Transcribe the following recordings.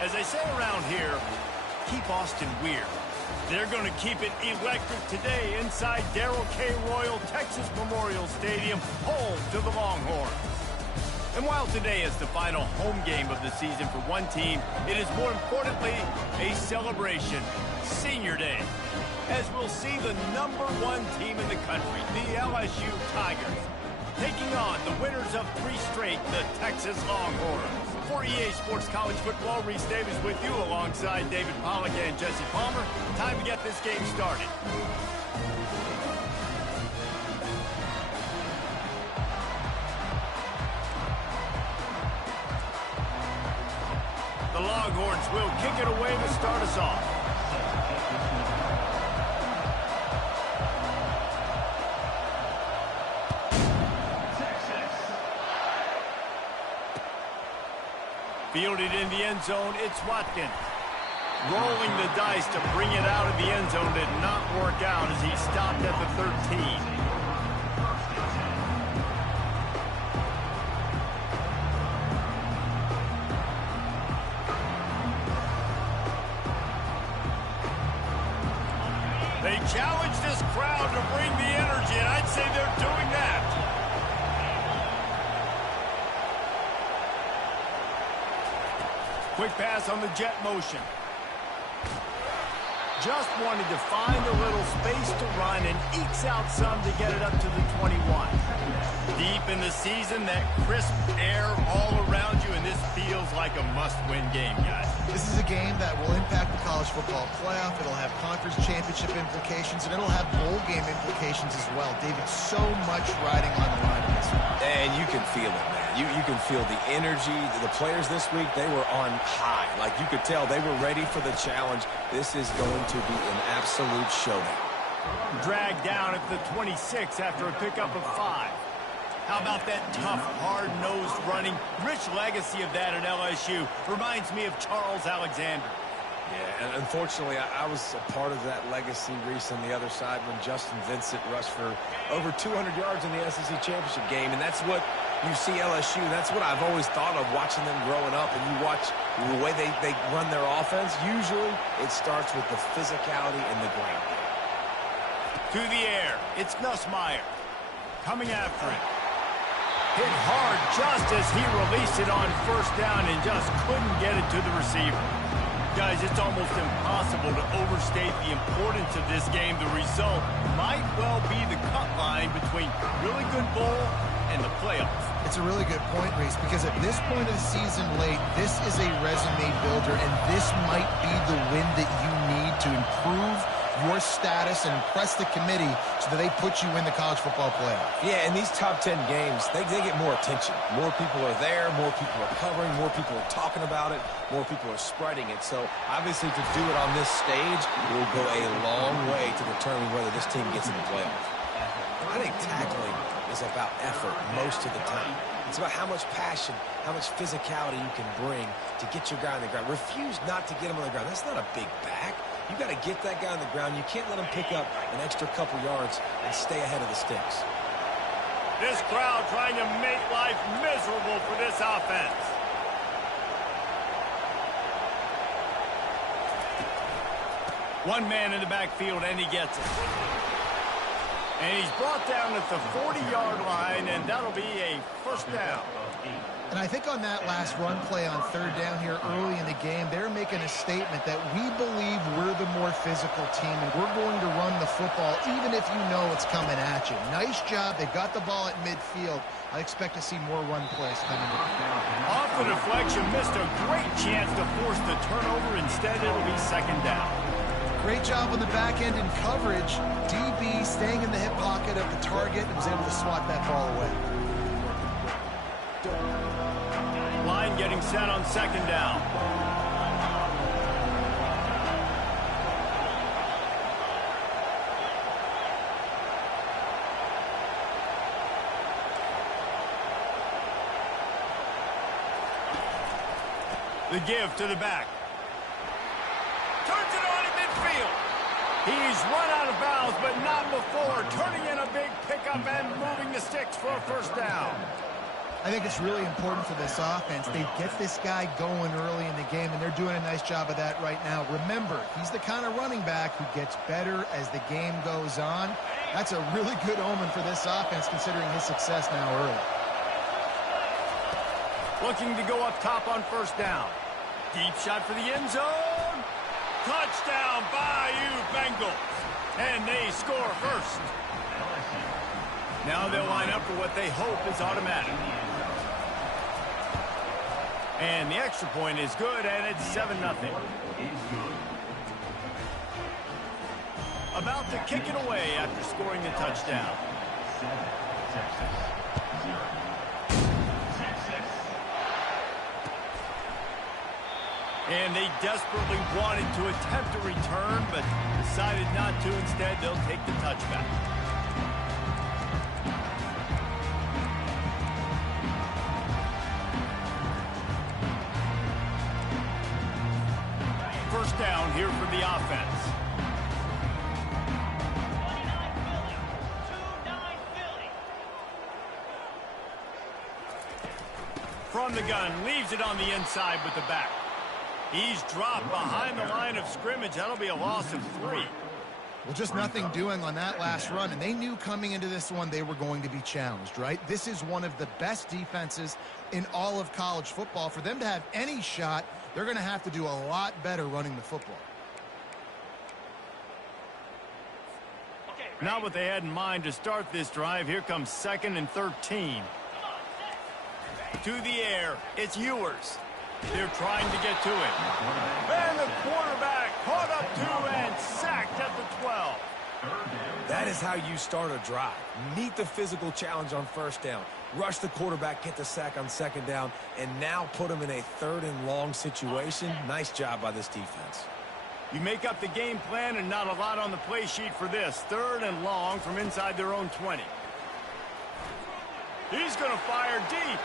As they say around here, keep Austin weird. They're going to keep it electric today inside Darrell K. Royal Texas Memorial Stadium, home to the Longhorns. And while today is the final home game of the season for one team, it is more importantly a celebration, Senior Day, as we'll see the #1 team in the country, the LSU Tigers, taking on the winners of 3 straight, the Texas Longhorns. For EA Sports College Football, Reese Davis with you alongside David Pollack and Jesse Palmer. Time to get this game started. The Longhorns will kick it away to start us off. Fielded in the end zone, it's Watkins. Rolling the dice to bring it out of the end zone did not work out as he stopped at the 13. They challenge this crowd to bring the energy, and I'd say they're doing that. Quick pass on the jet motion. Just wanted to find a little space to run and ekes out some to get it up to the 21. Deep in the season, that crisp air all around you, and this feels like a must-win game, guys. This is a game that will impact the college football playoff. It'll have conference championship implications, and it'll have bowl game implications as well. David, so much riding on the line in this one. And you can feel it, man. You can feel the energy. The players this week, they were on high. Like, you could tell they were ready for the challenge. This is going to be an absolute showdown. Dragged down at the 26 after a pickup of 5. How about that tough, hard-nosed running? Rich legacy of that at LSU. Reminds me of Charles Alexander. Yeah, and unfortunately, I was a part of that legacy, Reese, on the other side when Justin Vincent rushed for over 200 yards in the SEC Championship game, and that's what you see LSU. That's what I've always thought of watching them growing up, and you watch the way they run their offense. Usually, it starts with the physicality and the grain. To the air, it's Nussmeier coming after it. Hit hard just as he released it on first down and just couldn't get it to the receiver. Guys, it's almost impossible to overstate the importance of this game. The result might well be the cut line between really good bowl and the playoffs. It's a really good point, Reese, because at this point of the season late, this is a resume builder, and this might be the win that you need to improve your status and impress the committee so that they put you in the college football playoff. Yeah, in these top 10 games, they get more attention. More people are there, more people are covering, more people are talking about it, more people are spreading it. So, obviously, to do it on this stage will go a long way to determine whether this team gets in the playoff. I think tackling is about effort most of the time. It's about how much passion, how much physicality you can bring to get your guy on the ground. Refuse not to get him on the ground. That's not a big back. You got to get that guy on the ground. You can't let him pick up an extra couple yards and stay ahead of the sticks. This crowd trying to make life miserable for this offense. One man in the backfield, and he gets it. And he's brought down at the 40-yard line, and that'll be a first down. And I think on that last run play on third down here early in the game, they're making a statement that we believe we're the more physical team, and we're going to run the football even if you know it's coming at you. Nice job. They got the ball at midfield. I expect to see more run plays coming up. Off the deflection, missed a great chance to force the turnover. Instead, it'll be second down. Great job on the back end in coverage. DB staying in the hip pocket of the target and was able to swat that ball away. Line getting set on second down. The give to the back. Turns it on in midfield. He's run out of bounds, but not before. Turning in a big pickup and moving the sticks for a first down. I think it's really important for this offense. They get this guy going early in the game, and they're doing a nice job of that right now. Remember, he's the kind of running back who gets better as the game goes on. That's a really good omen for this offense, considering his success now early. Looking to go up top on first down. Deep shot for the end zone. Touchdown, Bayou Bengals. And they score first. Now they'll line up for what they hope is automatic. And the extra point is good, and it's 7-0. About to kick it away after scoring the touchdown. And they desperately wanted to attempt a return, but decided not to. Instead, they'll take the touchback. First down here for the offense. From the gun, leaves it on the inside with the back. He's dropped behind the line of scrimmage. That'll be a loss of 3. Well, just nothing doing on that last run, and they knew coming into this one they were going to be challenged, right? This is one of the best defenses in all of college football. For them to have any shot, they're going to have to do a lot better running the football. Not what they had in mind to start this drive. Here comes 2nd and 13. To the air, it's Ewers. They're trying to get to it. And the quarterback caught up to and sacked at the 12. That is how you start a drive. Meet the physical challenge on first down. Rush the quarterback, get the sack on second down, and now put him in a 3rd and long situation. Nice job by this defense. You make up the game plan and not a lot on the play sheet for this. 3rd and long from inside their own 20. He's going to fire deep.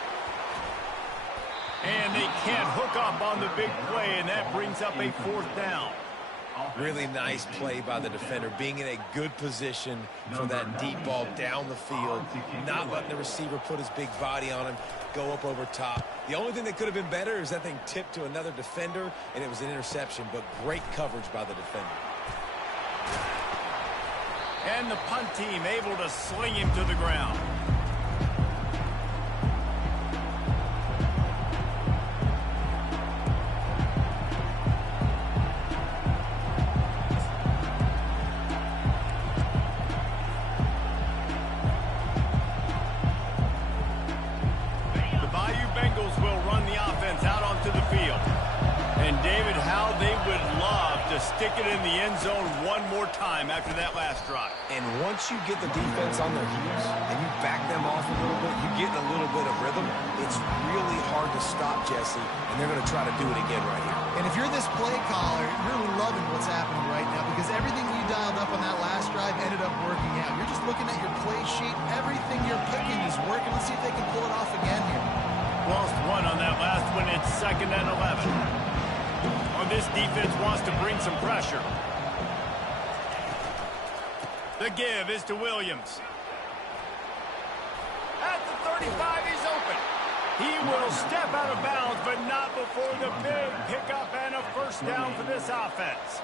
And they can't hook up on the big play, and that brings up a 4th down. Really nice play by the defender, being in a good position for that deep ball down the field, not letting the receiver put his big body on him, go up over top. The only thing that could have been better is that thing tipped to another defender, and it was an interception, but great coverage by the defender. And the punt team able to sling him to the ground. Stick it in the end zone one more time after that last drive. And once you get the defense on their heels and you back them off a little bit, you get in a little bit of rhythm, it's really hard to stop, Jesse, and they're going to try to do it again right here. And if you're this play caller, you're loving what's happening right now because everything you dialed up on that last drive ended up working out. You're just looking at your play sheet. Everything you're picking is working. Let's see if they can pull it off again here. Lost one on that last one. It's 2nd and 11. This defense wants to bring some pressure. The give is to Williams. At the 35, he's open. He will step out of bounds, but not before the big pickup and a first down for this offense.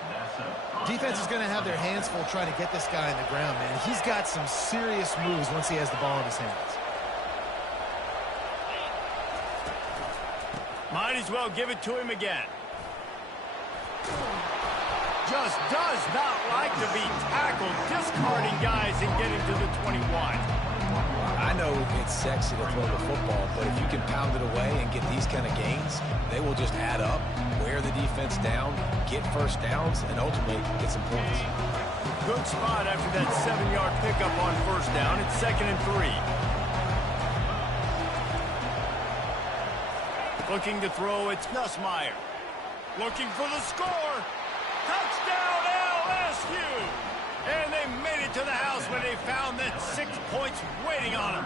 Defense is going to have their hands full trying to get this guy on the ground, man. He's got some serious moves once he has the ball in his hands. Might as well give it to him again. Just does not like to be tackled, discarding guys and getting to the 21. I know it's sexy to throw the football, but if you can pound it away and get these kind of gains, they will just add up, wear the defense down, get first downs, and ultimately get some points. Good spot after that 7-yard pickup on first down. It's 2nd and 3. Looking to throw, it's Nussmeier. Looking for the score. Touchdown, LSU! And they made it to the house when they found that 6 points waiting on them.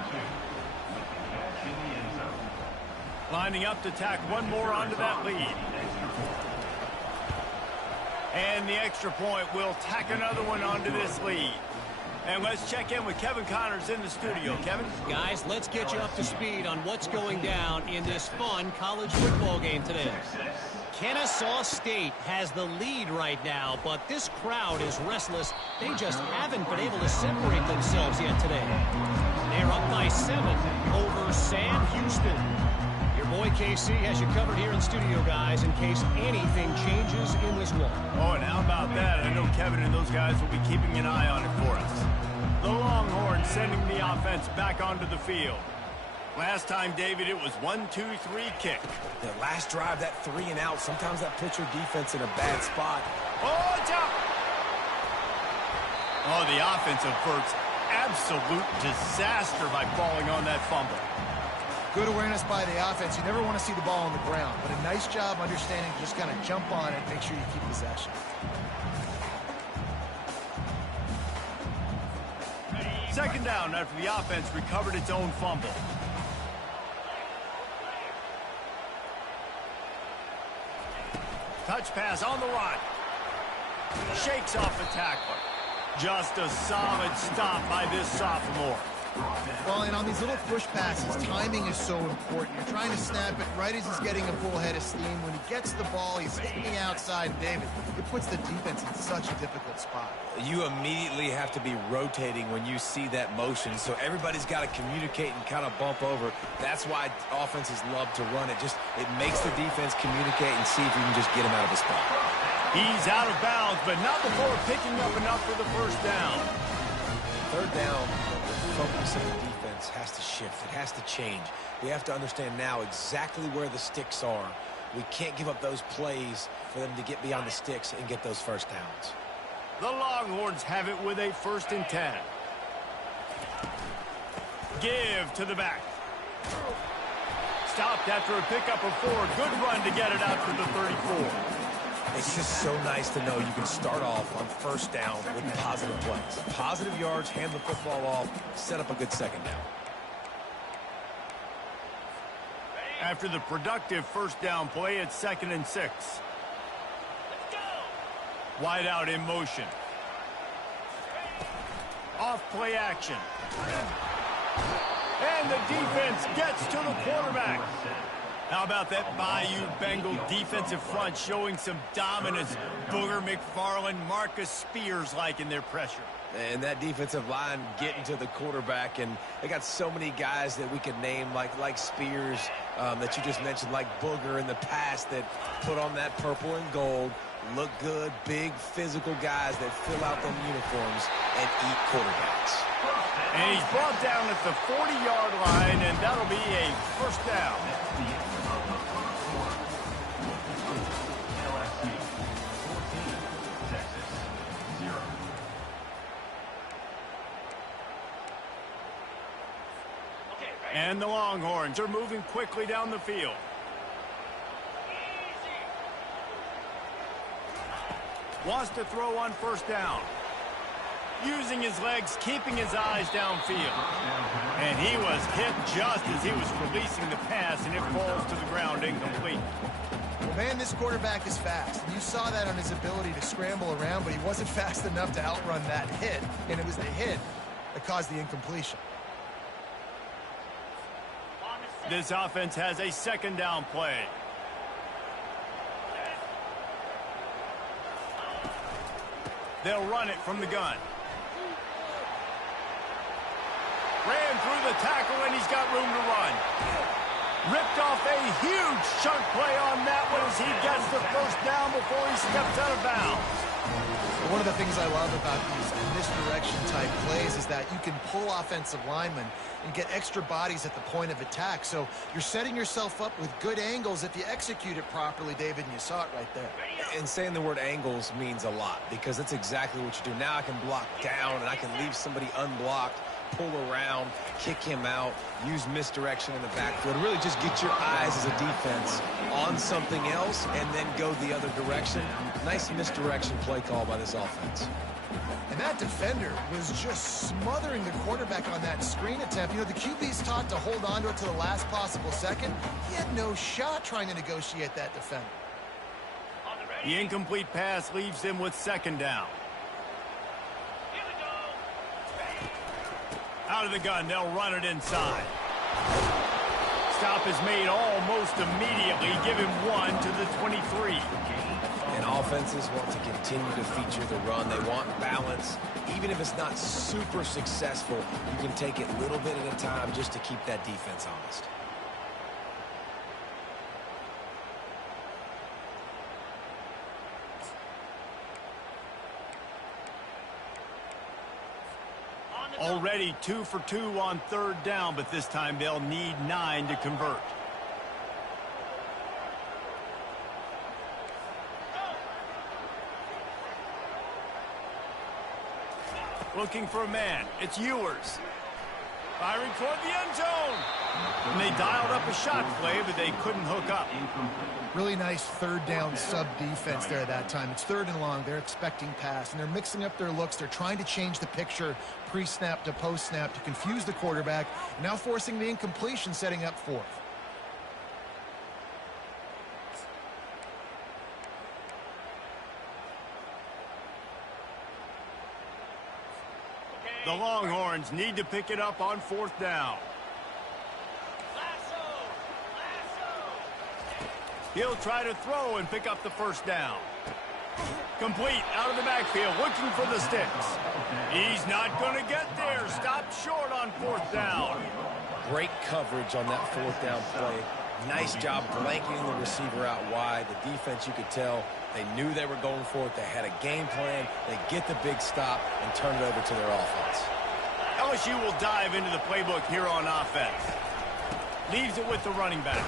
Lining up to tack one more onto that lead. And the extra point will tack another one onto this lead. And let's check in with Kevin Connors in the studio. Kevin? Guys, let's get you up to speed on what's going down in this fun college football game today. Kennesaw State has the lead right now, but this crowd is restless. They just haven't been able to separate themselves yet today. They're up by 7 over Sam Houston. Your boy KC has you covered here in studio, guys, in case anything changes in this one. Oh, and how about that? I know Kevin and those guys will be keeping an eye on it for us. The Longhorns sending the offense back onto the field. Last time, David, it was 1-2-3 kick. The last drive, that 3 and out, sometimes that puts your defense in a bad spot. Oh, it's out! Oh, the offense averts absolute disaster by falling on that fumble. Good awareness by the offense. You never want to see the ball on the ground, but a nice job understanding to just kind of jump on it and make sure you keep possession. Second down after the offense recovered its own fumble. Touch pass on the run. Shakes off the tackler. Just a solid stop by this sophomore. Well, and on these little push passes, timing is so important. You're trying to snap it right as he's getting a full head of steam. When he gets the ball, he's hitting the outside. David, it puts the defense in such a difficult spot. You immediately have to be rotating when you see that motion, so everybody's got to communicate and kind of bump over. That's why offenses love to run it. It makes the defense communicate and see if you can just get him out of a spot. He's out of bounds, but not before picking up enough for the first down. Third down, the focus of the defense has to shift. It has to change. We have to understand now exactly where the sticks are. We can't give up those plays for them to get beyond the sticks and get those first downs. The Longhorns have it with a 1st and 10. Give to the back. Stopped after a pickup of 4. Good run to get it out to the 34. It's just so nice to know you can start off on first down with positive plays. Positive yards, hand the football off, set up a good second down. After the productive first down play, it's 2nd and 6. Wide out in motion. Off play action. And the defense gets to the quarterback. How about that Bayou Bengal defensive front showing some dominance? Booger McFarland, Marcus Spears-like in their pressure. And that defensive line getting to the quarterback, and they got so many guys that we could name like Spears that you just mentioned, like Booger in the past that put on that purple and gold, look good, big physical guys that fill out them uniforms and eat quarterbacks. And he's brought down at the 40-yard line, and that'll be a first down. And the Longhorns are moving quickly down the field. Wants to throw on first down. Using his legs, keeping his eyes downfield. And he was hit just as he was releasing the pass, and it falls to the ground incomplete. Well, man, this quarterback is fast. And you saw that on his ability to scramble around, but he wasn't fast enough to outrun that hit. And it was the hit that caused the incompletion. This offense has a 2nd down play. They'll run it from the gun. Ran through the tackle, and he's got room to run. Ripped off a huge chunk play on that one as he gets the first down before he steps out of bounds. One of the things I love about these misdirection-type plays is that you can pull offensive linemen and get extra bodies at the point of attack. So you're setting yourself up with good angles if you execute it properly, David, and you saw it right there. And saying the word angles means a lot because that's exactly what you do. Now I can block down, and I can leave somebody unblocked, pull around, kick him out, use misdirection in the backfield. Really just get your eyes as a defense on something else and then go the other direction. Nice misdirection play call by this offense. And that defender was just smothering the quarterback on that screen attempt. You know, the QB's taught to hold on to it to the last possible second. He had no shot trying to negotiate that defender. The incomplete pass leaves him with 2nd down. Out of the gun, they'll run it inside. Stop is made almost immediately. Give him 1 to the 23. And offenses want to continue to feature the run. They want balance. Even if it's not super successful, you can take it a little bit at a time just to keep that defense honest. Already 2 for 2 on 3rd down, but this time they'll need 9 to convert. Looking for a man. It's Ewers. Firing toward the end zone. And they dialed up a shot play, but they couldn't hook up. Really nice 3rd down sub defense there that time. It's 3rd and long. They're expecting pass, and they're mixing up their looks. They're trying to change the picture pre-snap to post-snap to confuse the quarterback, now forcing the incompletion, setting up 4th. The Longhorns need to pick it up on 4th down. He'll try to throw and pick up the 1st down. Complete out of the backfield, looking for the sticks. He's not going to get there. Stopped short on 4th down. Great coverage on that 4th down play. Nice job blanketing the receiver out wide. The defense, you could tell, they knew they were going for it. They had a game plan. They get the big stop and turn it over to their offense. LSU will dive into the playbook here on offense. Leaves it with the running back.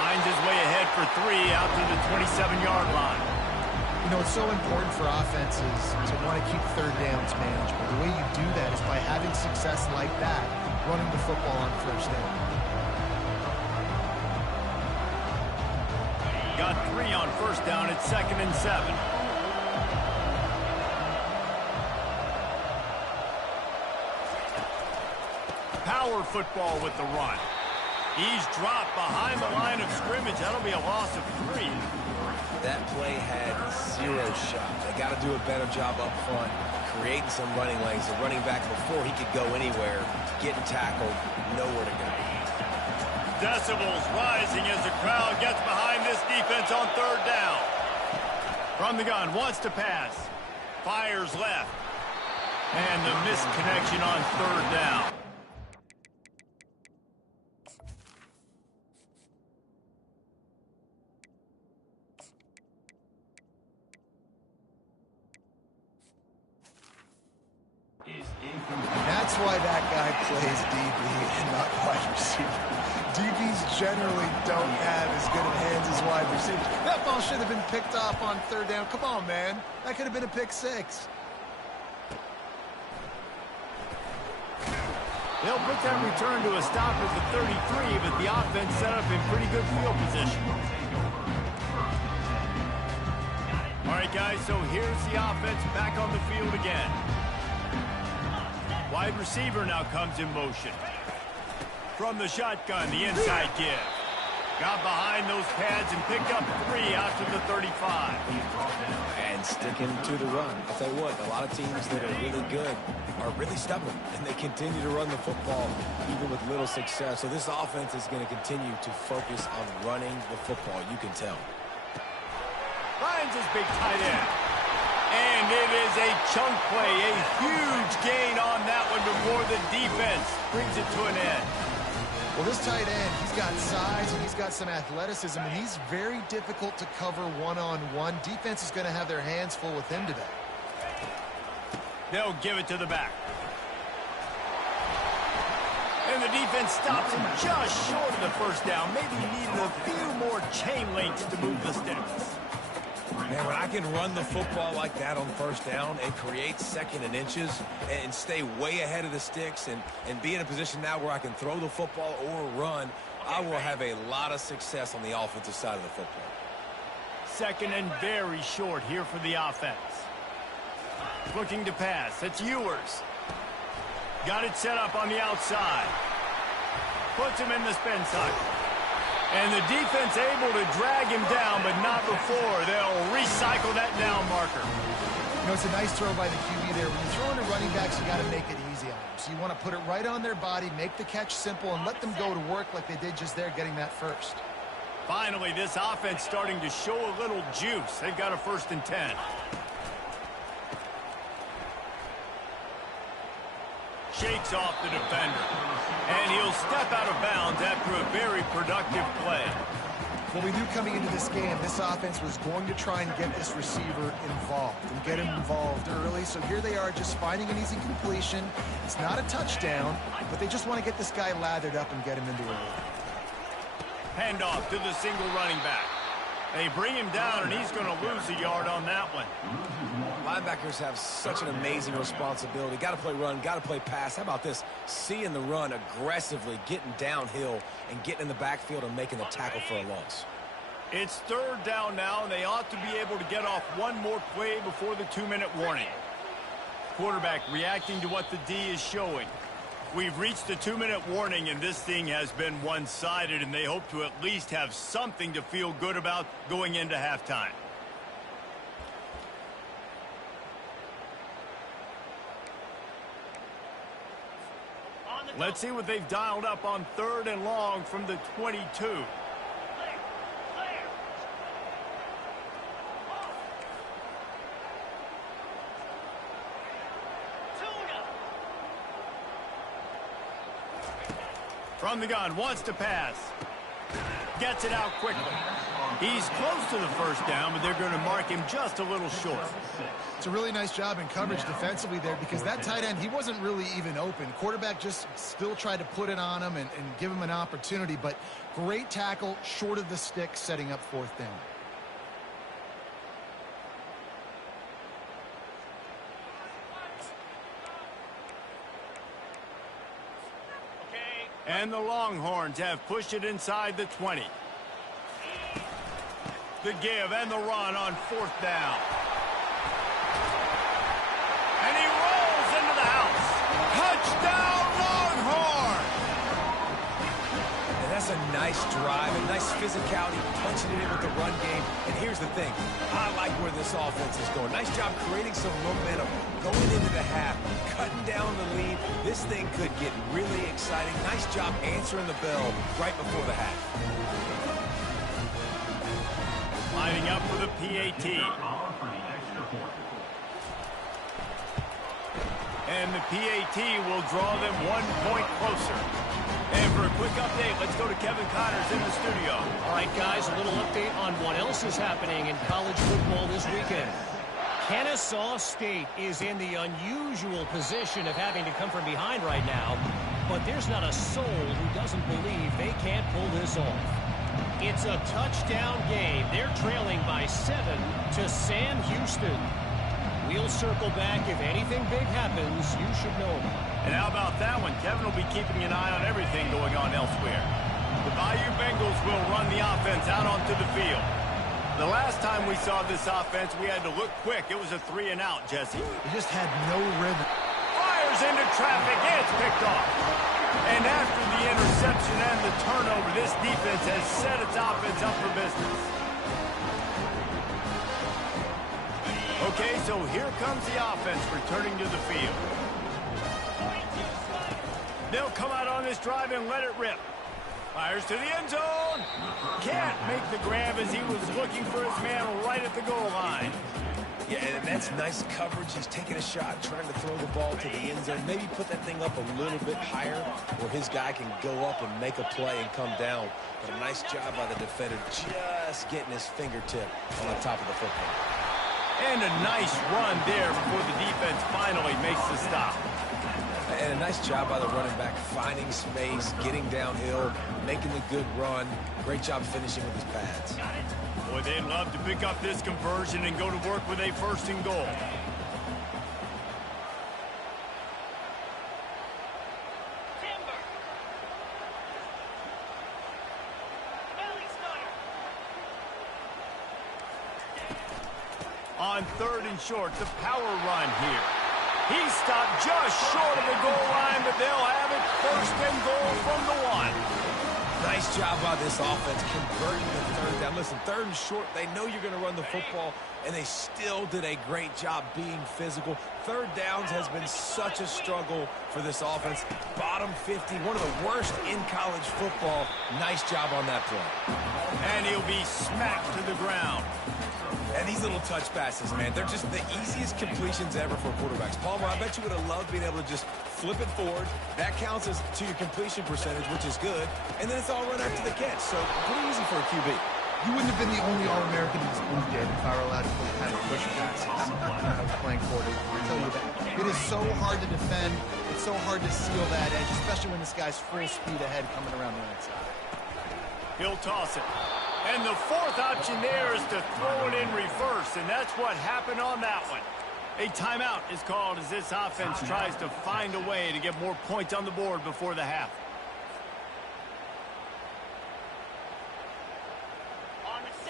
Finds his way ahead for 3 out to the 27-yard line. You know, it's so important for offenses to want to keep 3rd downs manageable. The way you do that is by having success like that, running the football on 1st down. Got 3 on 1st down at 2nd and 7. Power football with the run. He's dropped behind the line of scrimmage. That'll be a loss of 3. That play had 0 shot. They got to do a better job up front, creating some running lanes. The running back, before he could go anywhere, getting tackled, nowhere to go. Decibels rising as the crowd gets behind this defense on 3rd down. From the gun, wants to pass. Fires left. And the missed connection on 3rd down. That's why that guy plays DB and not wide receiver. DBs generally don't have as good of hands as wide receivers. That ball should have been picked off on 3rd down. Come on, man. That could have been a pick 6. They'll put that return to a stop at the 33, but the offense set up in pretty good field position. All right, guys, so here's the offense back on the field again. Wide receiver now comes in motion. From the shotgun, the inside give. Got behind those pads and picked up 3 out to the 35. And sticking to the run. I'll tell you what, a lot of teams that are really good are really stubborn, and they continue to run the football even with little success. So this offense is going to continue to focus on running the football, you can tell. Finds his big tight end. And it is a chunk play, a huge gain on that one before the defense brings it to an end. Well, this tight end, he's got size and he's got some athleticism, and he's very difficult to cover one-on-one. Defense is going to have their hands full with him today. They'll give it to the back. And the defense stops him just short of the 1st down. Maybe needed a few more chain links to move the sticks. Man, when I can run the football like that on 1st down and create 2nd and inches and stay way ahead of the sticks and be in a position now where I can throw the football or run, I will have a lot of success on the offensive side of the football. 2nd and very short here for the offense. Looking to pass. It's Ewers. Got it set up on the outside. Puts him in the spin cycle. And the defense able to drag him down, but not before they'll recycle that down marker. You know, it's a nice throw by the QB there. When you're throwing to running backs, you got to make it easy on them. So you want to put it right on their body, make the catch simple, and let them go to work like they did just there, getting that first. Finally, this offense starting to show a little juice. They've got a 1st and 10. Shakes off the defender. And he'll step out of bounds after a very productive play. Well, we knew coming into this game, this offense was going to try and get this receiver involved and get him involved early. So here they are just finding an easy completion. It's not a touchdown, but they just want to get this guy lathered up and get him into a lead. Handoff to the single running back. They bring him down, and he's going to lose a yard on that one. Linebackers have such an amazing responsibility. Got to play run, got to play pass. How about this? Seeing the run aggressively, getting downhill, and getting in the backfield and making the tackle for a loss. It's 3rd down now, and they ought to be able to get off one more play before the 2-minute warning. Quarterback reacting to what the D is showing. We've reached the 2-minute warning, and this thing has been one-sided, and they hope to at least have something to feel good about going into halftime. Let's see what they've dialed up on 3rd and long from the 22. From the gun, wants to pass. Gets it out quickly. He's close to the 1st down, but they're going to mark him just a little short. It's a really nice job in coverage defensively there because that tight end, he wasn't really even open. Quarterback just still tried to put it on him and give him an opportunity, but great tackle, short of the stick, setting up 4th down. And the Longhorns have pushed it inside the 20. The give and the run on 4th down. And he rolls into the house. Touchdown, Longhorn! And that's a nice drive, a nice physicality, punching it in with the run game. And here's the thing. I like where this offense is going. Nice job creating some momentum going into the half, cutting down the lead. This thing could get really exciting. Nice job answering the bell right before the half. Lining up for the PAT. And the PAT will draw them 1 point closer. And for a quick update, let's go to Kevin Connors in the studio. All right, guys, a little update on what else is happening in college football this weekend. Ncaa State is in the unusual position of having to come from behind right now, but there's not a soul who doesn't believe they can't pull this off. It's a touchdown game. They're trailing by 7 to Sam Houston. We'll circle back. If anything big happens, you should know about it. And how about that one? Kevin will be keeping an eye on everything going on elsewhere. The Bayou Bengals will run the offense out onto the field. The last time we saw this offense, we had to look quick. It was a 3-and-out, Jesse. He just had no rhythm. Fires into traffic, and it's picked off. And after the interception and the turnover, this defense has set its offense up for business. Okay, so here comes the offense returning to the field. They'll come out on this drive and let it rip. Fires to the end zone. Can't make the grab as he was looking for his man right at the goal line. Yeah, and that's nice coverage. He's taking a shot, trying to throw the ball to the end zone. Maybe put that thing up a little bit higher where his guy can go up and make a play and come down. But a nice job by the defender just getting his fingertip on the top of the football. And a nice run there before the defense finally makes the stop. And a nice job by the running back, finding space, getting downhill, making the good run. Great job finishing with his pads. Boy, they'd love to pick up this conversion and go to work with a 1st and goal. On 3rd and short, the power run here. He stopped just short of the goal line, but they'll have it 1st and goal from the 1. Nice job by this offense converting the third down. Listen, third and short, they know you're going to run the football, and they still did a great job being physical. Third downs has been such a struggle for this offense. Bottom 50, one of the worst in college football. Nice job on that play. And he'll be smacked to the ground. And these little touch passes, man, they're just the easiest completions ever for quarterbacks. Palmer, I bet you would have loved being able to just flip it forward. That counts as to your completion percentage, which is good. And then it's all run after the catch. So pretty easy for a QB. You wouldn't have been the only All-American in this booth, Dave, if I were allowed to play kind of push passes when I was playing quarterback. I tell you that. It is so hard to defend. It's so hard to seal that edge, especially when this guy's full speed ahead coming around the right side. He'll toss it. And the fourth option there is to throw it in reverse, and that's what happened on that one. A timeout is called as this offense tries to find a way to get more points on the board before the half.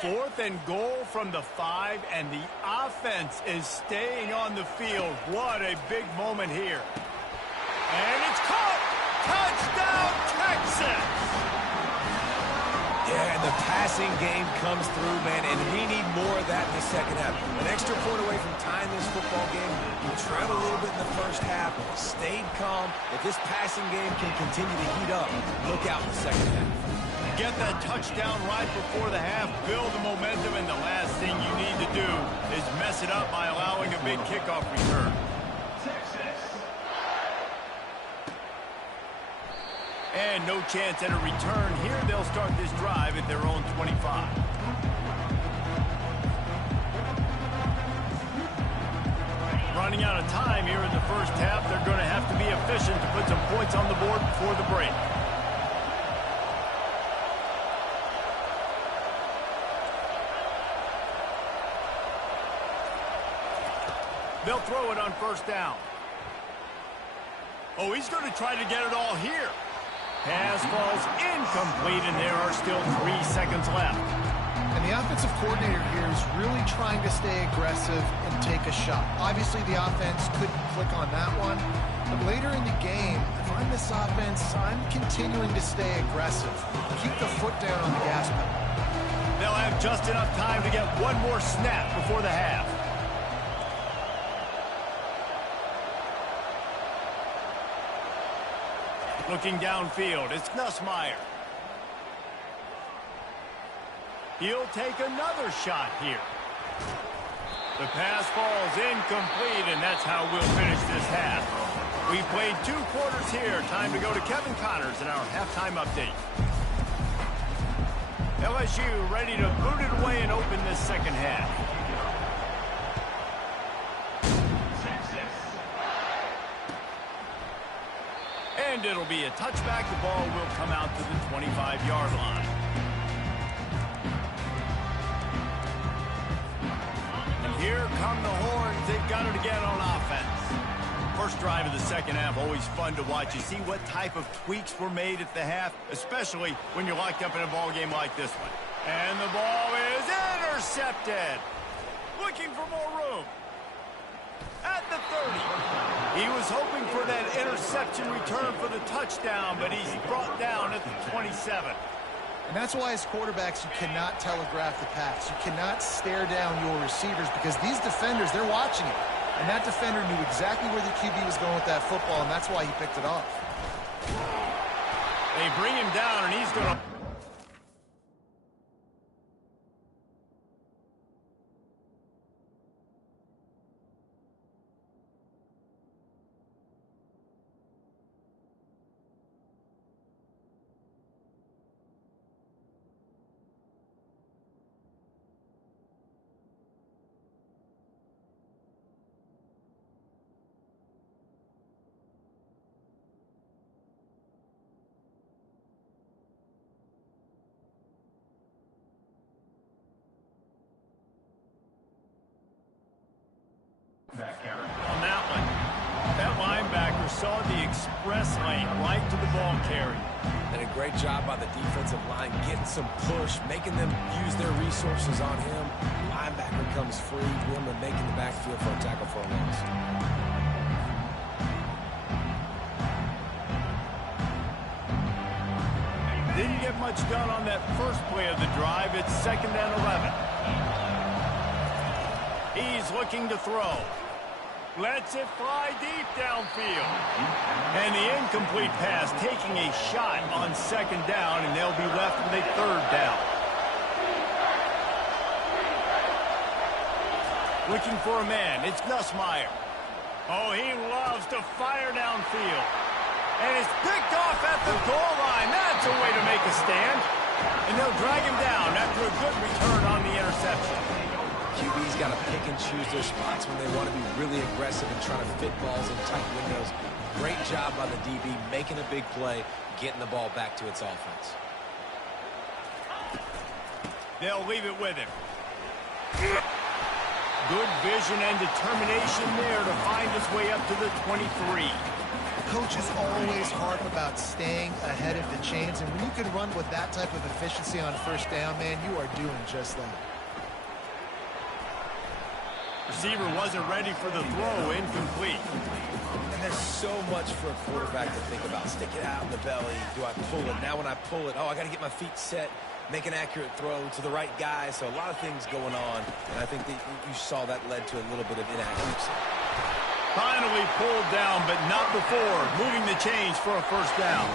Fourth and goal from the 5, and the offense is staying on the field. What a big moment here. And it's caught! Touchdown, Texas! Yeah, and the passing game comes through, man, and we need more of that in the second half. An extra point away from tying this football game. You trailed a little bit in the first half, stayed calm. If this passing game can continue to heat up, look out in the second half. Get that touchdown right before the half, build the momentum, and the last thing you need to do is mess it up by allowing a big kickoff return. And no chance at a return here. They'll start this drive at their own 25. Running out of time here in the first half. They're going to have to be efficient to put some points on the board before the break. They'll throw it on first down. Oh, he's going to try to get it all here. Pass falls incomplete, and there are still 3 seconds left. And the offensive coordinator here is really trying to stay aggressive and take a shot. Obviously, the offense couldn't click on that one. But later in the game, if I'm this offense, I'm continuing to stay aggressive. Keep the foot down on the gas pedal. They'll have just enough time to get one more snap before the half. Looking downfield, it's Nussmeier. He'll take another shot here. The pass falls incomplete, and that's how we'll finish this half. We played 2 quarters here. Time to go to Kevin Connors in our halftime update. LSU ready to boot it away and open this second half. And it'll be a touchback. The ball will come out to the 25-yard line. And here come the horns. They've got it again on offense. First drive of the second half, always fun to watch. You see what type of tweaks were made at the half, especially when you're locked up in a ball game like this one. And the ball is intercepted. Looking for more room. At the 30. He was hoping for that interception return for the touchdown, but he's brought down at the 27. And that's why as quarterbacks, you cannot telegraph the pass. You cannot stare down your receivers because these defenders, they're watching it. And that defender knew exactly where the QB was going with that football, and that's why he picked it off. They bring him down, and he's going to... On that one, that linebacker saw the express lane right to the ball carrier. And a great job by the defensive line, getting some push, making them use their resources on him. Linebacker comes free, Wilmer making the backfield for a tackle for a loss. Didn't get much done on that first play of the drive. It's 2nd and 11. He's looking to throw. Lets it fly deep downfield. And the incomplete pass taking a shot on 2nd down, and they'll be left with a 3rd down. Looking for a man. It's Nussmeier. Oh, he loves to fire downfield. And it's picked off at the goal line. That's a way to make a stand. And they'll drag him down after a good return on the interception. QB's got to pick and choose their spots when they want to be really aggressive and trying to fit balls in tight windows. Great job by the DB making a big play, getting the ball back to its offense. They'll leave it with him. Good vision and determination there to find his way up to the 23. Coaches always harp about staying ahead of the chains, and when you can run with that type of efficiency on 1st down, man, you are doing just that. Receiver wasn't ready for the throw, incomplete. And there's so much for a quarterback to think about. Stick it out in the belly. Do I pull it? Now when I pull it, oh, I got to get my feet set, make an accurate throw to the right guy. So a lot of things going on, and I think that you saw that led to a little bit of inaccuracy. Finally pulled down, but not before moving the chains for a 1st down.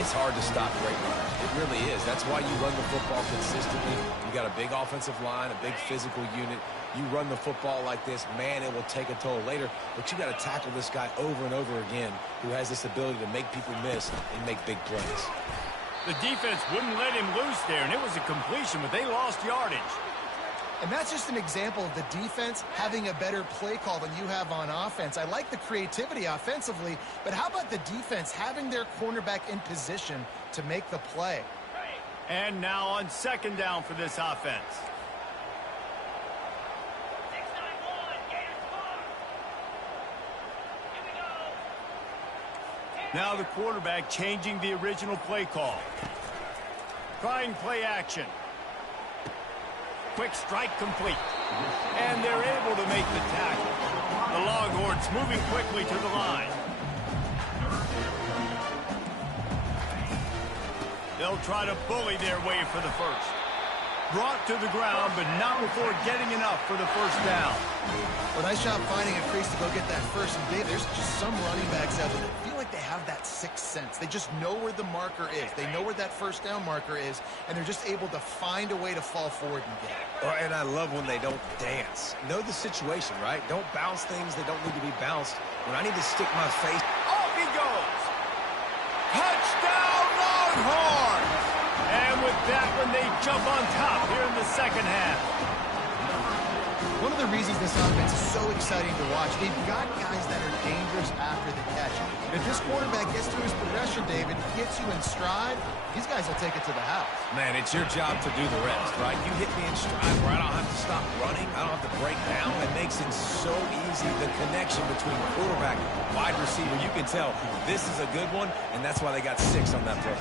It's hard to stop great runners. It really is. That's why you run the football consistently. You got a big offensive line, a big physical unit. You run the football like this, man, it will take a toll later. But you got to tackle this guy over and over again who has this ability to make people miss and make big plays. The defense wouldn't let him loose there, and it was a completion, but they lost yardage. And that's just an example of the defense having a better play call than you have on offense. I like the creativity offensively, but how about the defense having their cornerback in position to make the play? And now on 2nd down for this offense. Now the quarterback changing the original play call. Trying play action. Quick strike complete. And they're able to make the tackle. The Longhorns moving quickly to the line. They'll try to bully their way for the 1st. Brought to the ground, but not before getting enough for the 1st down. Well, nice job finding a crease to go get that 1st. And Dave, there's just some running backs out there that feel like they have that 6th sense. They just know where the marker is. They know where that 1st down marker is, and they're just able to find a way to fall forward and get it. And I love when they don't dance. Know the situation, right? Don't bounce things that don't need to be bounced. When I need to stick my face. Off he goes. Touchdown, Longhorns! And with that one, they jump on top here in the 2nd half. One of the reasons this offense is so exciting to watch, they've got guys that are dangerous after the catch. If this quarterback gets to his progression, David, gets you in stride, these guys will take it to the house. Man, it's your job to do the rest, right? You hit me in stride where I don't have to stop running. I don't have to break down. It makes it so easy. The connection between quarterback and wide receiver, you can tell this is a good one, and that's why they got 6 on that play.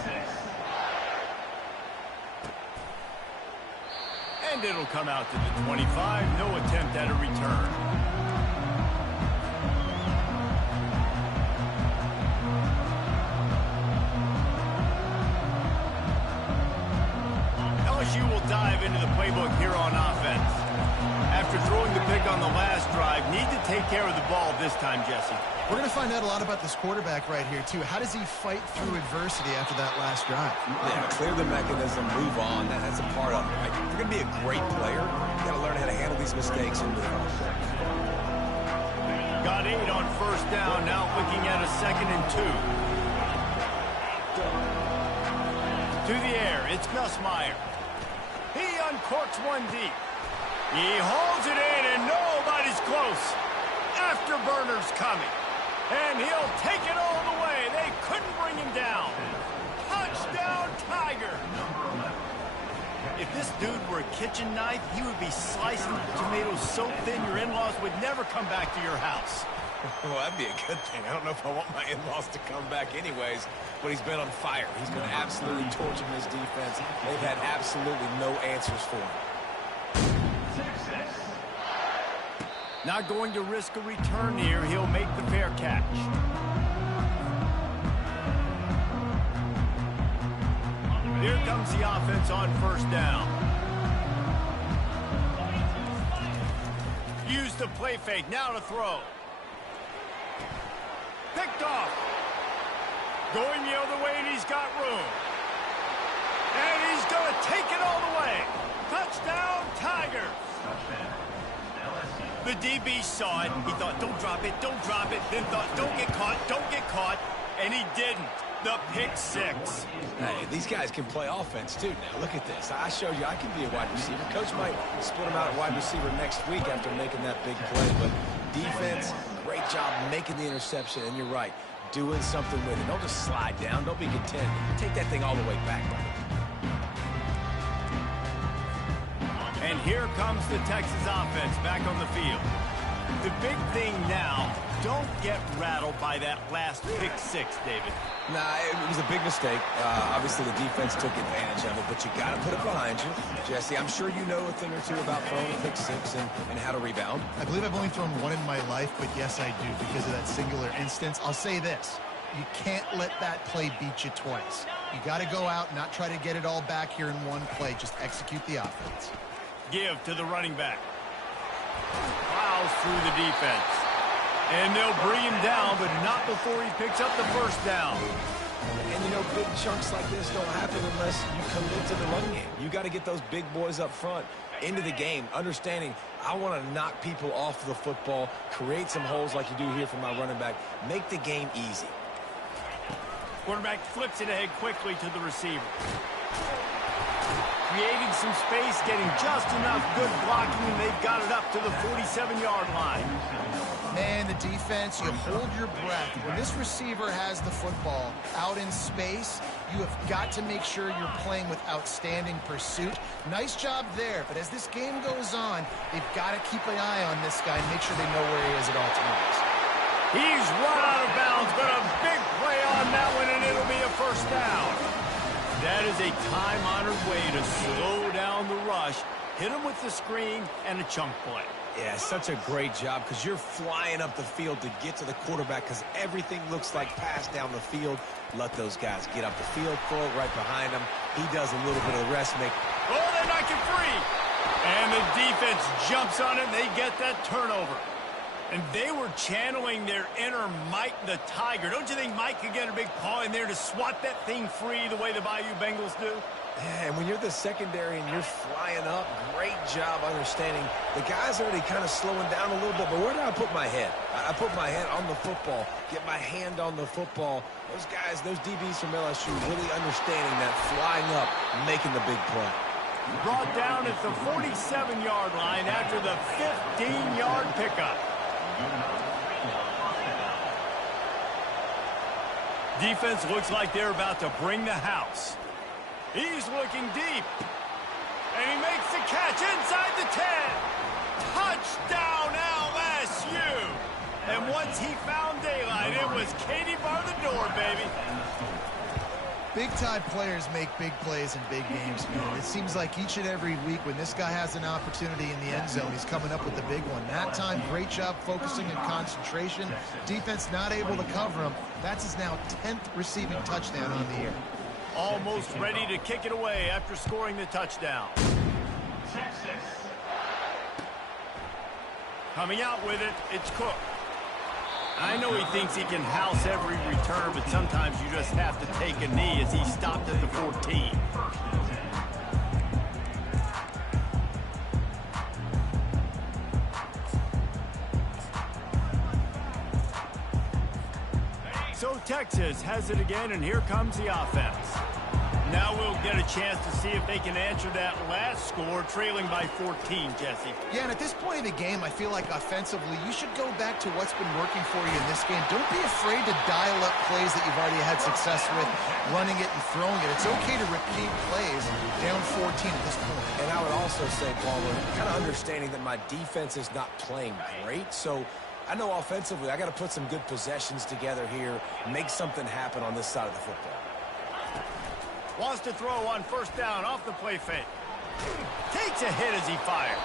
And it'll come out to the 25. No attempt at a return. LSU will dive into the playbook here on offense. After throwing the pick on the last drive, need to take care of the ball this time, Jesse. We're going to find out a lot about this quarterback right here, too. How does he fight through adversity after that last drive? Yeah, clear the mechanism, move on. That's a part of it. Right? If you're going to be a great player, you got to learn how to handle these mistakes and move on. Got 8 on 1st down, now looking at a 2nd and 2. To the air, it's Nussmeier. He uncorks one deep. He hauls it in, and nobody's close. Afterburner's coming. And he'll take it all the way. They couldn't bring him down. Touchdown, Tiger. If this dude were a kitchen knife, he would be slicing tomatoes so thin your in-laws would never come back to your house. Well, that'd be a good thing. I don't know if I want my in-laws to come back anyways, but he's been on fire. He's been absolutely torching this defense. They've had absolutely no answers for him. Not going to risk a return here. He'll make the fair catch. comes the offense on first down. Use the play fake, now to throw. Picked off. Going the other way, and he's got room. And he's going to take it all the way. Touchdown, Tigers. The DB saw it. He thought, don't drop it, don't drop it. Then thought, don't get caught, and he didn't. The pick six. Hey, these guys can play offense, too. Now, look at this. I showed you I can be a wide receiver. Coach might split him out at wide receiver next week after making that big play. But defense, great job making the interception. And you're right, doing something with it. Don't just slide down. Don't be content. Take that thing all the way back, brother. And here comes the Texas offense back on the field. The big thing now, don't get rattled by that last pick six, David. Nah, it was a big mistake. Obviously, the defense took advantage of it, but you got to put it behind you. Jesse, I'm sure you know a thing or two about throwing a pick six and how to rebound. I believe I've only thrown one in my life, but yes, I do because of that singular instance. I'll say this. You can't let that play beat you twice. You got to go out and not try to get it all back here in one play. Just execute the offense. Give to the running back. Plows through the defense. And they'll bring him down, but not before he picks up the first down. And, you know, big chunks like this don't happen unless you commit to the run game. You got to get those big boys up front into the game, understanding I want to knock people off the football, create some holes like you do here for my running back, make the game easy. Quarterback flips it ahead quickly to the receiver. Creating some space, getting just enough good blocking, and they've got it up to the 47-yard line. Man, the defense, you hold your breath. When this receiver has the football out in space, you have got to make sure you're playing with outstanding pursuit. Nice job there, but as this game goes on, they've got to keep an eye on this guy and make sure they know where he is at all times. He's run out of bounds, but a big play on that one, and it'll be a first down. That is a time-honored way to slow down the rush, hit him with the screen, and a chunk play. Yeah, such a great job because you're flying up the field to get to the quarterback because everything looks like pass down the field. Let those guys get up the field, throw it right behind him. He does a little bit of the rest. Oh, they knock it free. And the defense jumps on it, and they get that turnover. And they were channeling their inner Mike the Tiger. Don't you think Mike could get a big paw in there to swat that thing free the way the Bayou Bengals do? Yeah, and when you're the secondary and you're flying up, great job understanding. The guy's already kind of slowing down a little bit, but where do I put my head? I put my head on the football, get my hand on the football. Those guys, those DBs from LSU really understanding that flying up, making the big play. Brought down at the 47-yard line after the 15-yard pickup. Defense looks like they're about to bring the house. He's looking deep. And he makes the catch inside the 10. Touchdown LSU. And once he found daylight, it was Katie bar the door, baby. Big-time players make big plays in big games, man. It seems like each and every week when this guy has an opportunity in the end zone, he's coming up with the big one. That time, great job focusing and concentration. Defense not able to cover him. That's his now 10th receiving touchdown on the year. Almost ready to kick it away after scoring the touchdown. Coming out with it, it's Cook. I know he thinks he can house every return, but sometimes you just have to take a knee as he stopped at the 14. So Texas has it again, and here comes the offense. Now we'll get a chance to see if they can answer that last score, trailing by 14, Jesse. Yeah, and at this point in the game, I feel like offensively, you should go back to what's been working for you in this game. Don't be afraid to dial up plays that you've already had success with, running it and throwing it. It's okay to repeat plays down 14 at this point. And I would also say, Palmer, kind of understanding that my defense is not playing great, so I know offensively I got to put some good possessions together here, make something happen on this side of the football. Wants to throw on first down off the play fake. Takes a hit as he fires.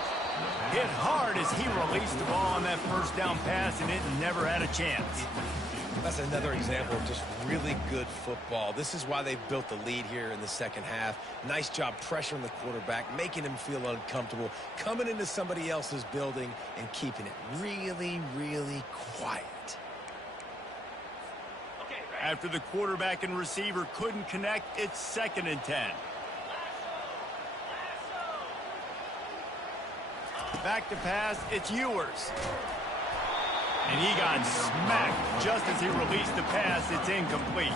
Hit hard as he released the ball on that first down pass, and it never had a chance. That's another example of just really good football. This is why they've built the lead here in the second half. Nice job pressuring the quarterback, making him feel uncomfortable, coming into somebody else's building and keeping it really, really quiet. After the quarterback and receiver couldn't connect, it's 2nd and 10. Back to pass, it's Ewers. And he got smacked just as he released the pass. It's incomplete.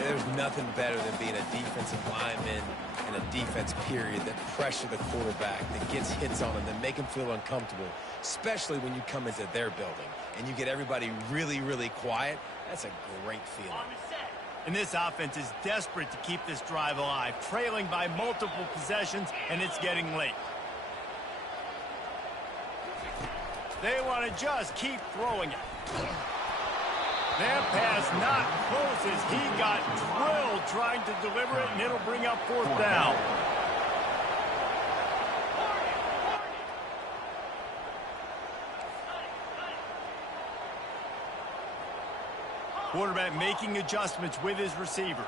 There's nothing better than being a defensive lineman in a defense period that pressure the quarterback, that gets hits on him, that make him feel uncomfortable, especially when you come into their building and you get everybody really, really quiet. That's a great feeling. And this offense is desperate to keep this drive alive, trailing by multiple possessions, and it's getting late. They want to just keep throwing it. That pass not close as he got drilled trying to deliver it, and it'll bring up 4th down. Quarterback making adjustments with his receivers.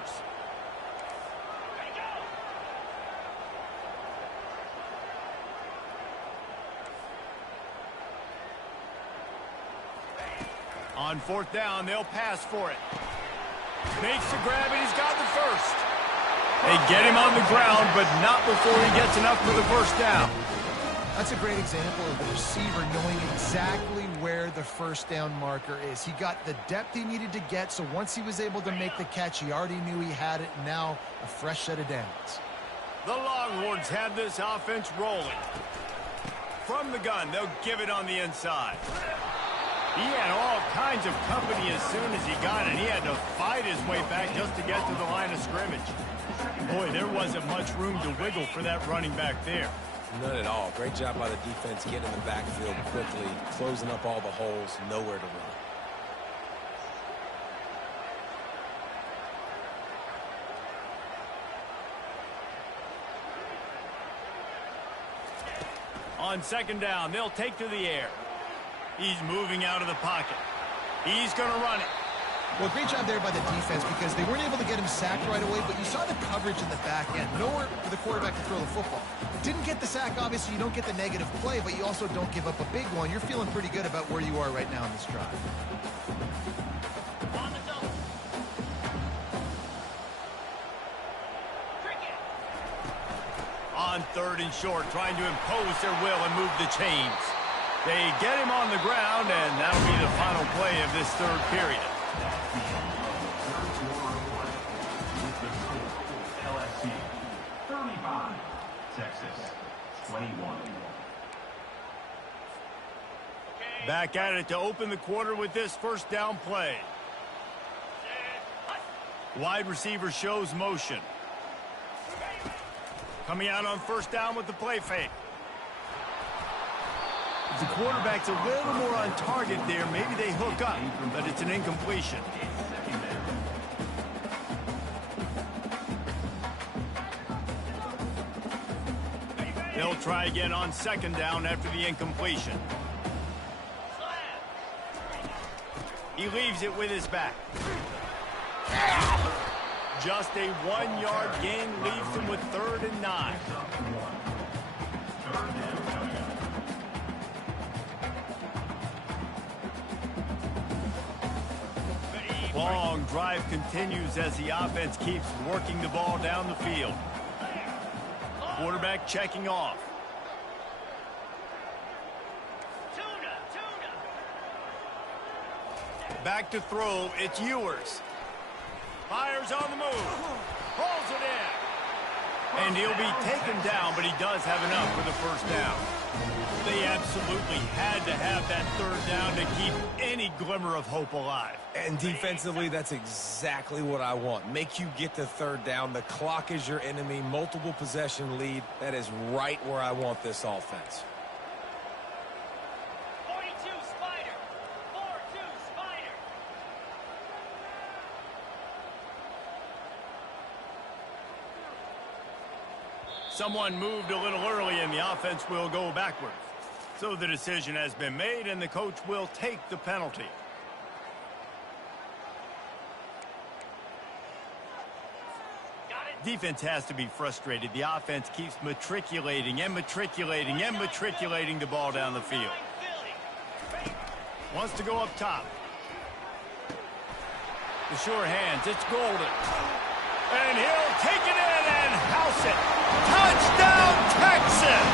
On 4th down, they'll pass for it. Makes the grab, and he's got the first. They get him on the ground, but not before he gets enough for the first down. That's a great example of the receiver knowing exactly where the first down marker is. He got the depth he needed to get, so once he was able to make the catch, he already knew he had it. Now, a fresh set of downs. The Longhorns have this offense rolling. From the gun, they'll give it on the inside. He had all kinds of company as soon as he got it. He had to fight his way back just to get to the line of scrimmage. Boy, there wasn't much room to wiggle for that running back there. None at all. Great job by the defense getting in the backfield quickly, closing up all the holes, nowhere to run. On 2nd down, they'll take to the air. He's moving out of the pocket. He's going to run it. Well, great job there by the defense because they weren't able to get him sacked right away, but you saw the coverage in the back end. Nowhere for the quarterback to throw the football. Didn't get the sack, obviously. You don't get the negative play, but you also don't give up a big one. You're feeling pretty good about where you are right now in this drive. On 3rd and short, trying to impose their will and move the chains. They get him on the ground, and that'll be the final play of this 3rd period. LSU 35, Texas 21. Back at it to open the quarter with this 1st down play. Wide receiver shows motion. Coming out on 1st down with the play fake. If the quarterback's a little more on target there, maybe they hook up, but it's an incompletion. They'll try again on 2nd down after the incompletion. He leaves it with his back. Just a 1-yard gain leaves him with 3rd and 9. Long drive continues as the offense keeps working the ball down the field. Quarterback checking off. Back to throw, it's Ewers. Fires on the move. Pulls it in. And he'll be taken down, but he does have enough for the 1st down. They absolutely had to have that 3rd down to keep any glimmer of hope alive. And defensively, that's exactly what I want. Make you get the 3rd down. The clock is your enemy. Multiple possession lead. That is right where I want this offense. 42 Spider. 4-2 Spider. Someone moved a little early, and the offense will go backwards. So the decision has been made, and the coach will take the penalty. Defense has to be frustrated. The offense keeps matriculating and matriculating and matriculating the ball down the field. Wants to go up top. The sure hands, it's Golden. And he'll take it in and house it. Touchdown, Texas!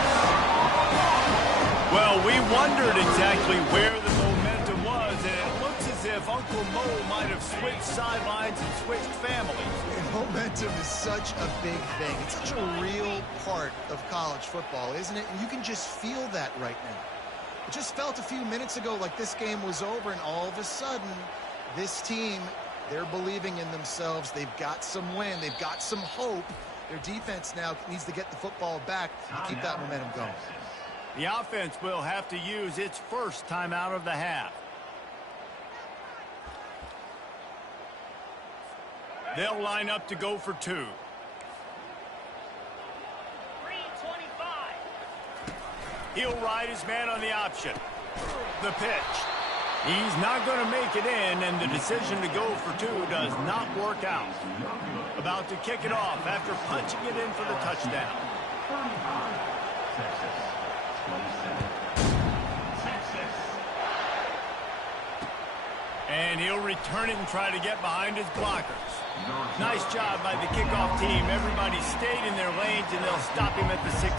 Well, we wondered exactly where the momentum was, and it looks as if Uncle Mo might have switched sidelines and switched families. And momentum is such a big thing. It's such a real part of college football, isn't it? And you can just feel that right now. It just felt a few minutes ago like this game was over, and all of a sudden, this team, they're believing in themselves. They've got some wind. They've got some hope. Their defense now needs to get the football back to keep that momentum going. The offense will have to use its first timeout of the half. They'll line up to go for two. 3:25. He'll ride his man on the option. The pitch. He's not going to make it in, and the decision to go for two does not work out. About to kick it off after punching it in for the touchdown. 35, Texas. 27, Texas. And he'll return it and try to get behind his blockers. Nice job by the kickoff team. Everybody stayed in their lanes, and they'll stop him at the 16.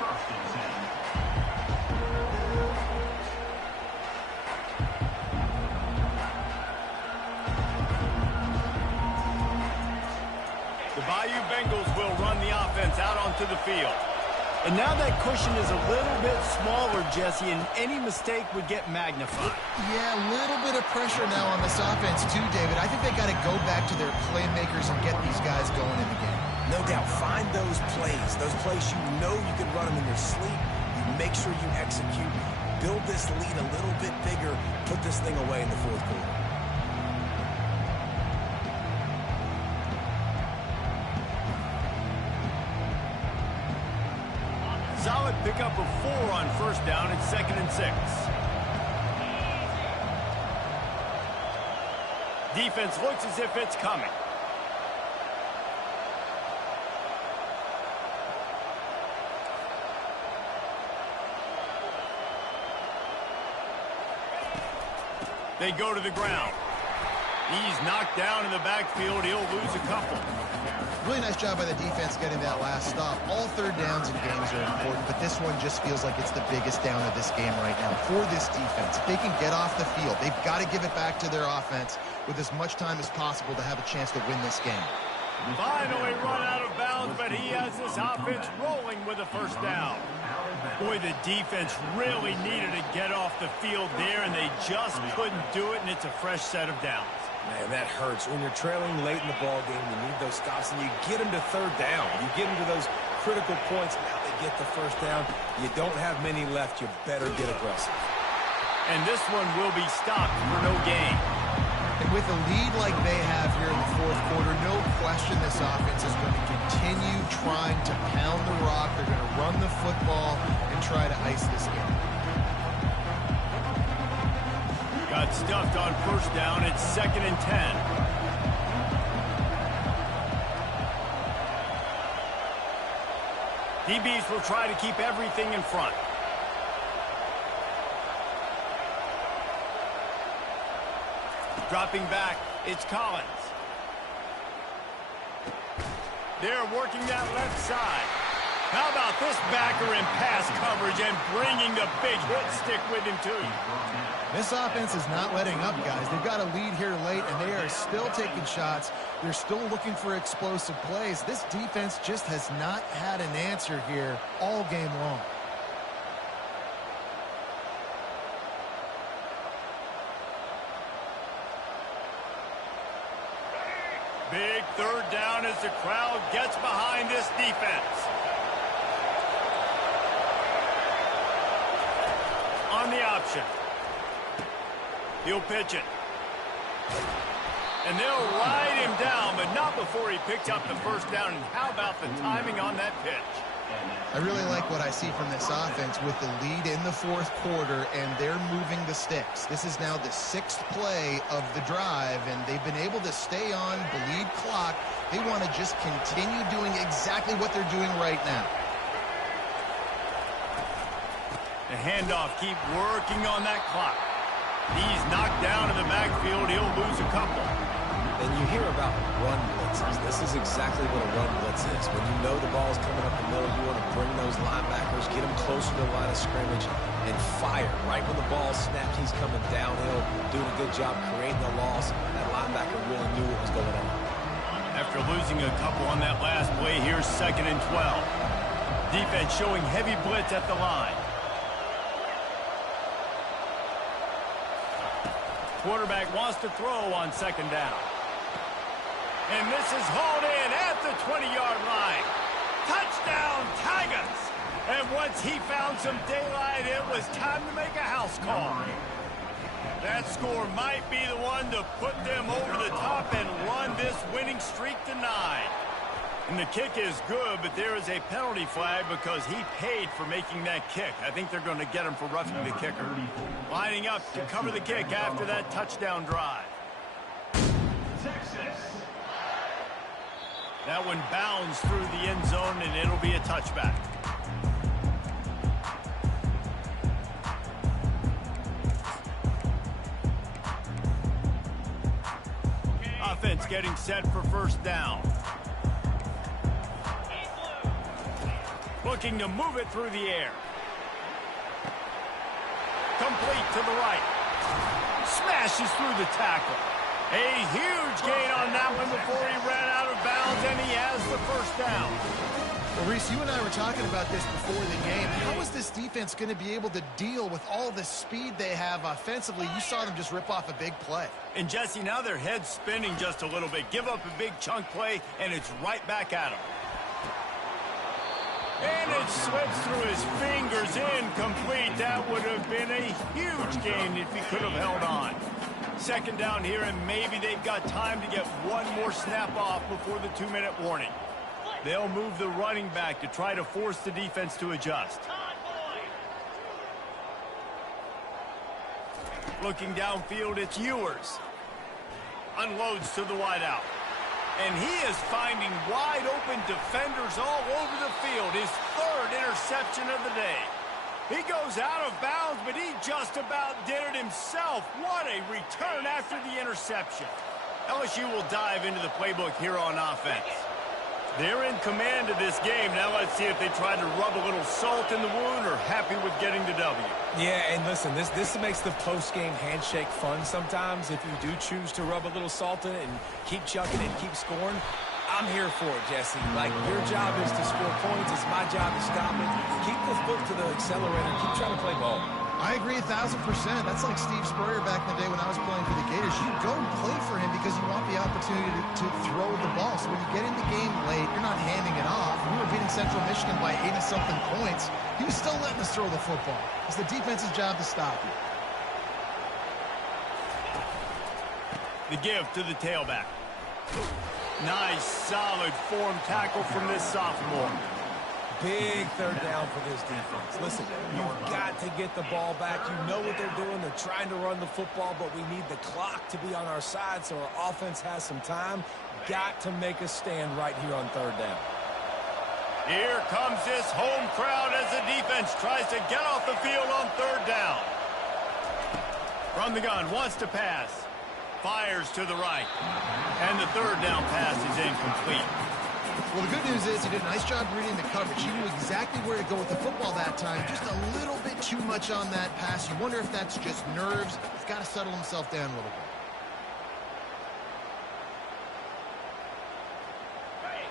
First and 10. The Bayou Bengals will run the offense out onto the field. And now that cushion is a little bit smaller, Jesse, and any mistake would get magnified. Yeah, a little bit of pressure now on this offense too, David. I think they got to go back to their playmakers and get these guys going in the game. No doubt. Find those plays you know you can run them in your sleep. You make sure you execute. Build this lead a little bit bigger. Put this thing away in the fourth quarter. Solid pickup of 4 on first down. It's 2nd and 6. Defense looks as if it's coming. They go to the ground. He's knocked down in the backfield. He'll lose a couple. Really nice job by the defense getting that last stop. All third downs in games are important, but this one just feels like it's the biggest down of this game right now for this defense. If they can get off the field, they've got to give it back to their offense with as much time as possible to have a chance to win this game. Finally run out of bounds, but he has this offense rolling with a first down. Boy, the defense really needed to get off the field there, and they just couldn't do it, and it's a fresh set of downs. Man, that hurts. When you're trailing late in the ball game, you need those stops, and you get them to third down. You get them to those critical points. Now they get the first down. You don't have many left. You better get aggressive. And this one will be stopped for no gain. And with a lead like they have here in the fourth quarter, no question this offense is going to continue trying to pound the rock. They're going to run the football and try to ice this game. Got stuffed on first down. It's 2nd and 10. DBs will try to keep everything in front. Dropping back, it's Collins. They're working that left side. How about this backer in pass coverage and bringing the big hit stick with him, too? This offense is not letting up, guys. They've got a lead here late, and they are still taking shots. They're still looking for explosive plays. This defense just has not had an answer here all game long. Big third down as the crowd gets behind this defense. On the option. He'll pitch it. And they'll ride him down, but not before he picks up the first down. And how about the timing on that pitch? I really like what I see from this offense with the lead in the fourth quarter, and they're moving the sticks. This is now the 6th play of the drive, and they've been able to stay on the lead clock. They want to just continue doing exactly what they're doing right now. The handoff, keep working on that clock. He's knocked down in the backfield. He'll lose a couple. And you hear about run blitzes. This is exactly what a run blitz is. When you know the ball's coming up the middle, you want to bring those linebackers, get them closer to the line of scrimmage, and fire. Right when the ball snaps, he's coming downhill, doing a good job creating the loss. That linebacker really knew what was going on. After losing a couple on that last play, here's 2nd and 12. Defense showing heavy blitz at the line. Quarterback wants to throw on 2nd down. And this is hauled in at the 20-yard line. Touchdown, Tigers! And once he found some daylight, it was time to make a house call. That score might be the one to put them over the top and run this winning streak to 9. And the kick is good, but there is a penalty flag because he paid for making that kick. I think they're going to get him for roughing the kicker. Lining up to cover the kick after that touchdown drive. That one bounds through the end zone, and it'll be a touchback. Offense getting set for 1st down. Looking to move it through the air. Complete to the right. Smashes through the tackle. A huge gain on that one before he ran out of bounds, and he has the 1st down. Well, Reese, you and I were talking about this before the game. How is this defense going to be able to deal with all the speed they have offensively? You saw them just rip off a big play. And, Jesse, now their head's spinning just a little bit. Give up a big chunk play, and it's right back at him. And it slips through his fingers, incomplete. That would have been a huge gain if he could have held on. 2nd down here, and maybe they've got time to get one more snap off before the 2-minute warning. They'll move the running back to try to force the defense to adjust. Looking downfield, it's Ewers. Unloads to the wideout. And he is finding wide-open defenders all over the field. His 3rd interception of the day. He goes out of bounds, but he just about did it himself. What a return after the interception. LSU will dive into the playbook here on offense. They're in command of this game. Now let's see if they try to rub a little salt in the wound or happy with getting the W. Yeah, and listen, this makes the post-game handshake fun sometimes. If you do choose to rub a little salt in it and keep chucking and keep scoring, I'm here for it, Jesse. Like, your job is to score points. It's my job to stop it. Keep the foot to the accelerator. Keep trying to play ball. I agree 1,000%. That's like Steve Spurrier back in the day when I was playing for the Gators. You go play for him because you want the opportunity to throw the ball. So when you get in the game late, you're not handing it off. We were beating Central Michigan by 80-something points. He was still letting us throw the football. It's the defense's job to stop you. The give to the tailback. Nice, solid form tackle from this sophomore. Big 3rd down for this defense. Listen, you've got to get the ball back. You know what they're doing. They're trying to run the football, but we need the clock to be on our side so our offense has some time. Got to make a stand right here on 3rd down. Here comes this home crowd as the defense tries to get off the field on 3rd down. From the gun, wants to pass. Fires to the right. And the 3rd down pass is incomplete. Well, the good news is he did a nice job reading the coverage. He knew exactly where to go with the football that time. Just a little bit too much on that pass. You wonder if that's just nerves. He's got to settle himself down a little bit.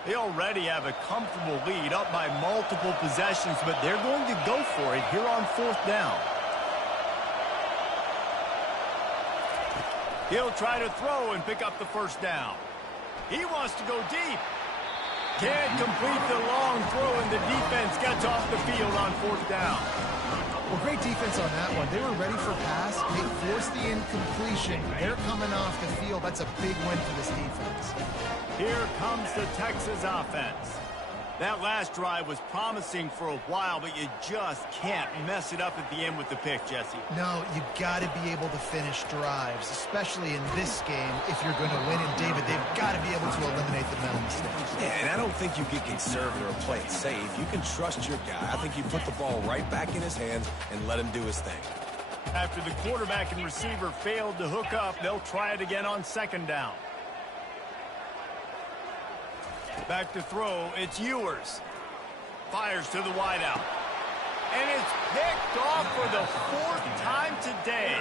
They already have a comfortable lead, up by multiple possessions, but they're going to go for it here on 4th down. He'll try to throw and pick up the 1st down. He wants to go deep. Can't complete the long throw, and the defense gets off the field on 4th down. Well, great defense on that one. They were ready for pass. They forced the incompletion. They're coming off the field. That's a big win for this defense. Here comes the Texas offense. That last drive was promising for a while, but you just can't mess it up at the end with the pick, Jesse. No, you got to be able to finish drives, especially in this game if you're going to win. And, David, they've got to be able to eliminate the mental mistakes. Yeah, and I don't think you get conservative or play it safe. You can trust your guy. I think you put the ball right back in his hands and let him do his thing. After the quarterback and receiver failed to hook up, they'll try it again on second down. Back to throw, it's Ewers. Fires to the wideout. And it's picked off for the 4th time today.